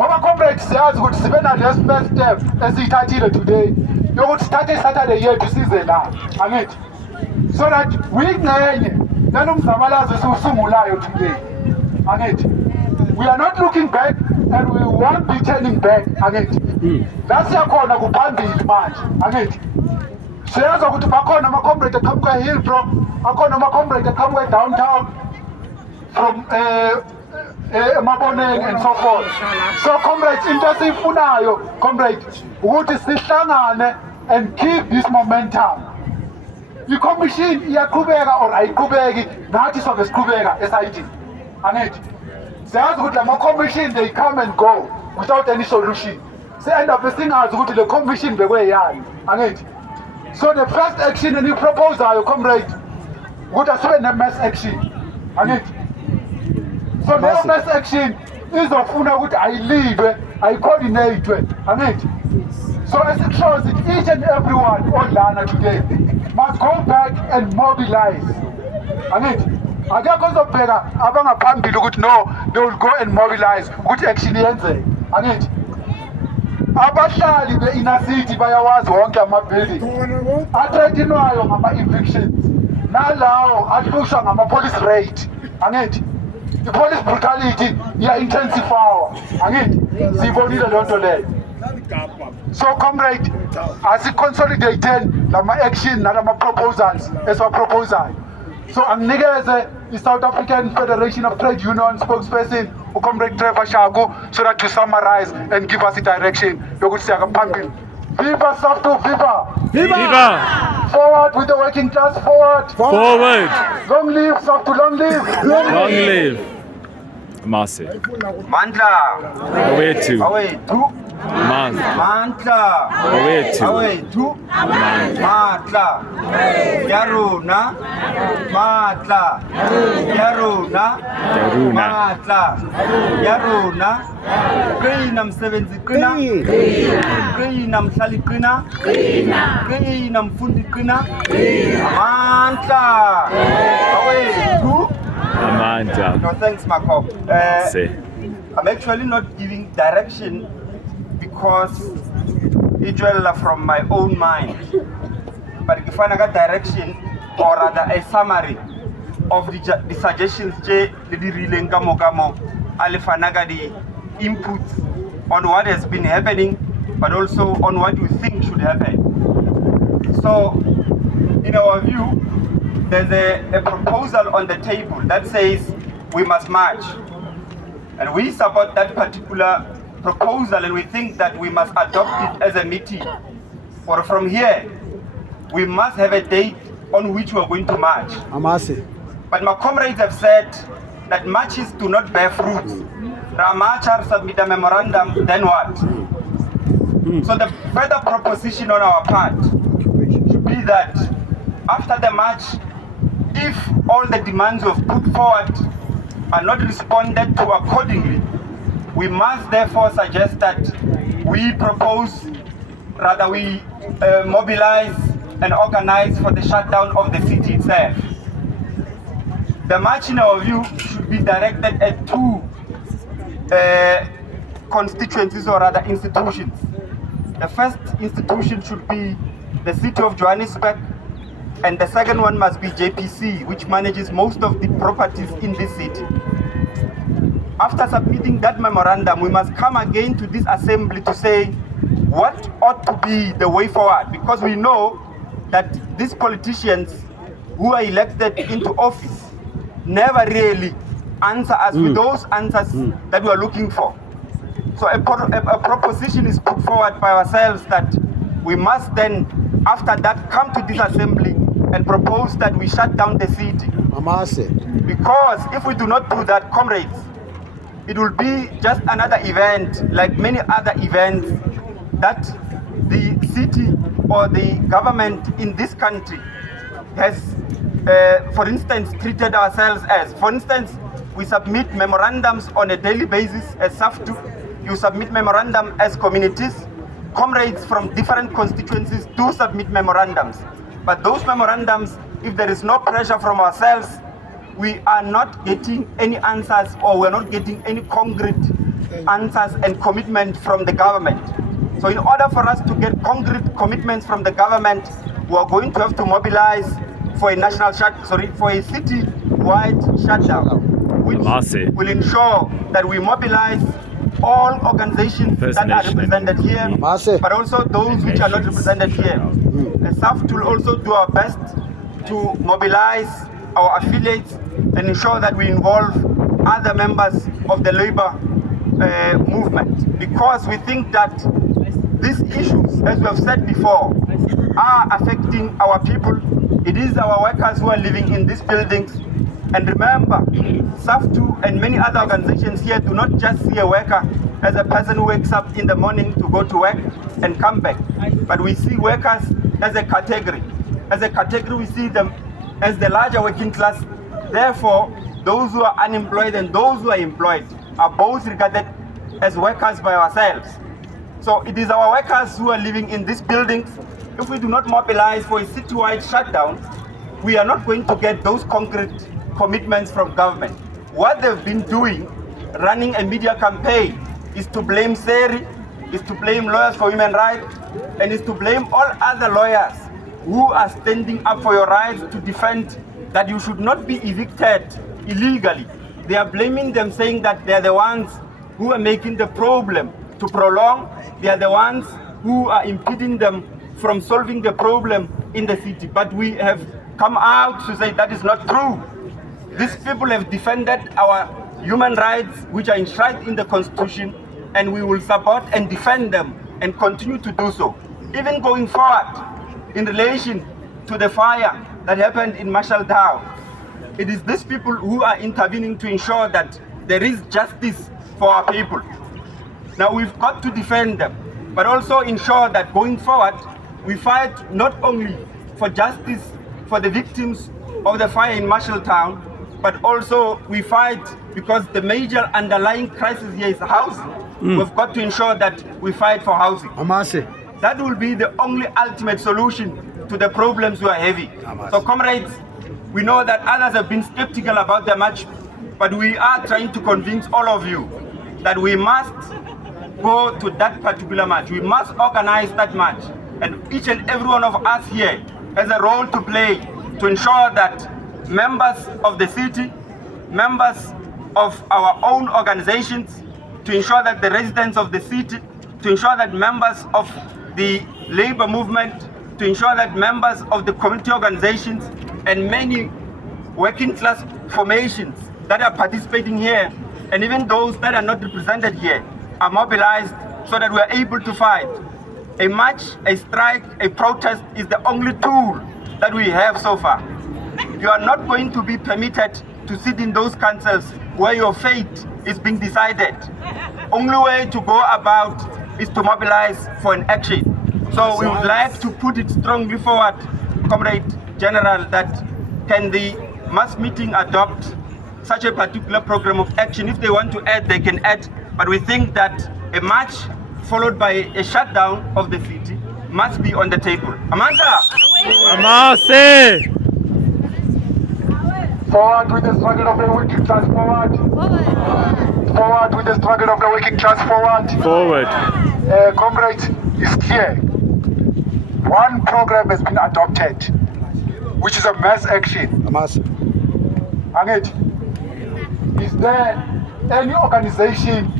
ngoba comrades siyazi ukuthi sibe nale first step esiyithathile today yokuthi sithathe Saturday yethu size la angithi so that uyingcenye lalo mzabalazo esiwusungulayo today angithi we are not looking back and we won't be turning back angithi la siyakhona kuphambili manje angithi siyazi ukuthi bakhona ama-comrade aqhamuka Hillbrow akhona ama-comrade aqhamuka downtown from Maboneng and so forth. So comrades, into esiyifunayo comrades ukuthi sihlangane and keep this momentum. I-commission iyaqhubeka or ayiqhubeki nathi sobe siqhubeka eSID. Angithi siyazi ukuthi lama-commission they come and go without any solution. Se-end up singazi ukuthi le commission bekweyani. Angithi so the first action eniyiproposayo comrade ukuthi asibe ne-mass action. Angithi so leyo mass action izofuna ukuthi ayilidwe ayicoordinatwe angithi so as it shows it each and everyone olana today must go back and mobilize angithi akekho ozobheka abangaphambili ukuthi no they will go and mobilize ukuthi action yenzeke angithi abahlali be-inner city bayawazi wonke ama-building athreatenwayo ngama-evictions nalawo ahlushwa ngama-police raid angithi i-police brutality iya-intensifywa angithi siyibonile leyo nto leyo so comrade asi-consolidaten lama-action nalama-proposals esiwaproposayo so anginikeze i-South African Federation of Trade Union spokesperson ucomrade Trevor Shaku so that to summarize and give us a direction yokuthi siya phambili. Viva SAFTU, viva! Viva! Forward with the working class, forward! Forward! Long live SAFTU, long live! Long live! Masi. Mandla! Awethu. Awethu. Mandla! Awethu. Awethu. Mandla! Yaruna! Mandla! Yaruna! Mandla! Yaruna! Qina msebenzi qina! Qina mhlali qina! Qina mfundi qina! Mandla! Awethu! Amanda. No, thanks, Marco. I'm actually not giving direction because it will from my own mind. But if I got direction or rather a summary of the suggestions, the inputs on what has been happening, but also on what you think should happen. So, in our view, there's a proposal on the table that says we must march. And we support that particular proposal and we think that we must adopt it as a meeting. Or from here, we must have a date on which we are going to march. But my comrades have said that marches do not bear fruits. Ramachar submit a memorandum, then what? So the further proposition on our part should be that after the march, if all the demands we've put forward are not responded to accordingly, we must therefore suggest that we propose, rather we mobilize and organize for the shutdown of the city itself. The march in our view should be directed at two constituencies or rather institutions. The first institution should be the city of Johannesburg, and the second one must be JPC, which manages most of the properties in this city. After submitting that memorandum, we must come again to this assembly to say what ought to be the way forward, because we know that these politicians who are elected into office never really answer us with those answers that we are looking for. So a proposition is put forward by ourselves that we must then, after that, come to this assembly and propose that we shut down the city. Because if we do not do that, comrades, it will be just another event, like many other events, that the city or the government in this country has, for instance, treated ourselves as. For instance, we submit memorandums on a daily basis as SAFTU. You submit memorandum as communities. Comrades from different constituencies do submit memorandums. But those memorandums, if there is no pressure from ourselves, we are not getting any answers, or we're not getting any concrete answers and commitment from the government. So in order for us to get concrete commitments from the government, we are going to have to mobilize for a city-wide shutdown, which will ensure that we mobilize all organizations that are represented here, but also those which are not represented here. The SAFT will also do our best to mobilize our affiliates and ensure that we involve other members of the labor movement, because we think that these issues, as we have said before, are affecting our people. It is our workers who are living in these buildings. And remember, SAFTU and many other organizations here do not just see a worker as a person who wakes up in the morning to go to work and come back, but we see workers as a category. As a category, we see them as the larger working class. Therefore, those who are unemployed and those who are employed are both regarded as workers by ourselves. So it is our workers who are living in these buildings. If we do not mobilize for a citywide shutdown, we are not going to get those concrete commitments from government. What they've been doing, running a media campaign, is to blame SERI, is to blame Lawyers for Human Rights, and is to blame all other lawyers who are standing up for your rights to defend that you should not be evicted illegally. They are blaming them, saying that they are the ones who are making the problem to prolong. They are the ones who are impeding them from solving the problem in the city. But we have come out to say that is not true. These people have defended our human rights, which are enshrined in the Constitution, and we will support and defend them and continue to do so. Even going forward, in relation to the fire that happened in Marshall Dow, it is these people who are intervening to ensure that there is justice for our people. Now we've got to defend them, but also ensure that going forward, we fight not only for justice for the victims of the fire in Marshalltown, but also we fight because the major underlying crisis here is housing. We've got to ensure that we fight for housing. That will be the only ultimate solution to the problems we are having. So comrades, we know that others have been skeptical about the march, but we are trying to convince all of you that we must go to that particular march. We must organize that march. And each and every one of us here has a role to play to ensure that members of the city, members of our own organizations, to ensure that the residents of the city, to ensure that members of the labor movement, to ensure that members of the community organizations and many working class formations that are participating here, and even those that are not represented here, are mobilized so that we are able to fight. A march, a strike, a protest is the only tool that we have so far. You are not going to be permitted to sit in those councils where your fate is being decided. Only way to go about is to mobilize for an action. So we would like to put it strongly forward, Comrade General, that can the mass meeting adopt such a particular program of action? If they want to add, they can add, but we think that a march followed by a shutdown of the city must be on the table. Amanda! Amase! Forward with the struggle of the working class, forward. Forward with the struggle of the working class, forward. Forward. Comrades, is clear. One program has been adopted, which is a mass action. Angit, is there any organization